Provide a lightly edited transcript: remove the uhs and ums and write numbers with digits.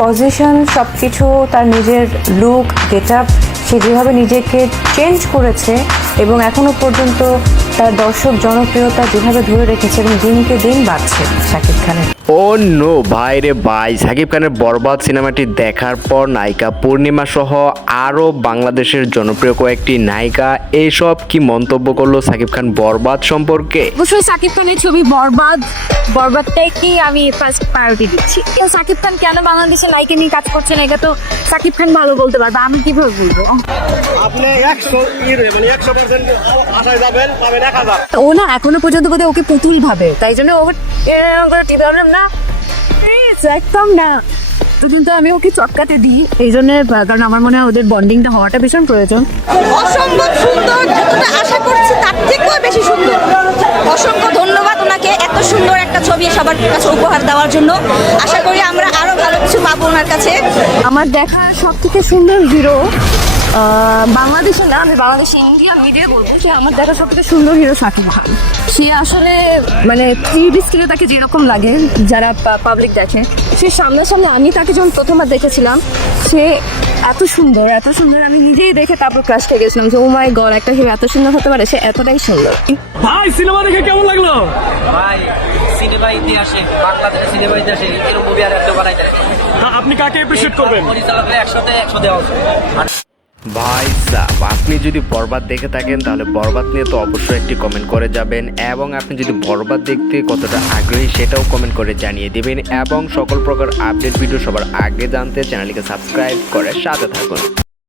Position সব কিছু, তার নিজের লুক, গেট আপ, সে যেভাবে নিজেকে চেঞ্জ করেছে এবং এখনো পর্যন্ত তার দর্শক জনপ্রিয়তা যেভাবে ধরে রেখেছে এবং দিনকে দিন বাড়ছে শাকিব খানের। ও নো ভাই রে ভাই, সাকিব খানের বরবাদ সিনেমাটি দেখার পর নায়িকা পূর্ণিমা সহ আরও বাংলাদেশের জনপ্রিয় কয়েকটি নায়িকা এইসব কি মন্তব্য করলো সাকিব খান বরবাদ সম্পর্কে। অবশ্যই সাকিব খানের ছবি বরবাদটাকেই আমি ফার্স্ট প্রায়োরিটি দিচ্ছি। সাকিব খান কেন বাংলাদেশের নায়িকা নিয়ে কাজ করছে না, এটা তো সাকিব খান ভালো বলতে পারবে, আমি কিভাবে বলবো? আপনি 100% আশায় যাবেন, পাবেন 1000। ও না এখনো পর্যন্ত বোধহয় ওকে পুতুল ভাবে, তাই জন্য ওকে প্রবলেম না, একদম না। তো কিন্তু আমি ওকে চটকাতে দিই এই জন্য, কারণ আমার মনে হয় ওদের বন্ডিংটা হওয়াটা ভীষণ প্রয়োজন। অসম্ভব সুন্দর, যতটা আশা করছি তার থেকেও বেশি সুন্দর। অসংখ্য ধন্যবাদ ওনাকে এত সুন্দর একটা ছবি সবার কাছে উপহার দেওয়ার জন্য। আশা করি আমরা আরো ভালো কিছু পাবো ওনার কাছে। আমার দেখা সব থেকে সুন্দর হিরো বাংলাদেশে না, আমি বাংলাদেশে ইন্ডিয়ান মিডিয়া বলবো যে আমার দেখা সব থেকে সুন্দর হিরো শাকিব খান। সে আসলে মানে 3D স্ক্রিনে তাকে যেরকম লাগে, যারা পাবলিক দেখে, সে সামনাসামনি আমি তাকে যখন প্রথমবার দেখেছিলাম, সে এত সুন্দর আমি নিজেই দেখে তারপর ক্রাশ খেয়ে গেছিলাম যে ও মাই গড, একটা হিরো এত সুন্দর হতে পারে, সে এতটাই সুন্দর। ভাই সিনেমা দেখে কেমন লাগলো? ভাই সিনেমা ইতিহাসে, বাংলাদেশের সিনেমা ইতিহাসে এরকম মুভি আর একটা বানাইতে আপনি কাকে অ্যাপ্রিশিয়েট করবেন? পরিচালকের 100 দেওয়া উচিত। ভাই সাব, আপনি যদি বরবাদ দেখে থাকেন তাহলে বরবাদ নিয়ে তো অবশ্যই একটি কমেন্ট করে যাবেন, এবং আপনি যদি বরবাদ দেখতে কতটা আগ্রহী সেটাও কমেন্ট করে জানিয়ে দেবেন, এবং সকল প্রকার আপডেট ভিডিও সবার আগে জানতে চ্যানেলটিকে সাবস্ক্রাইব করে সাথে থাকুন।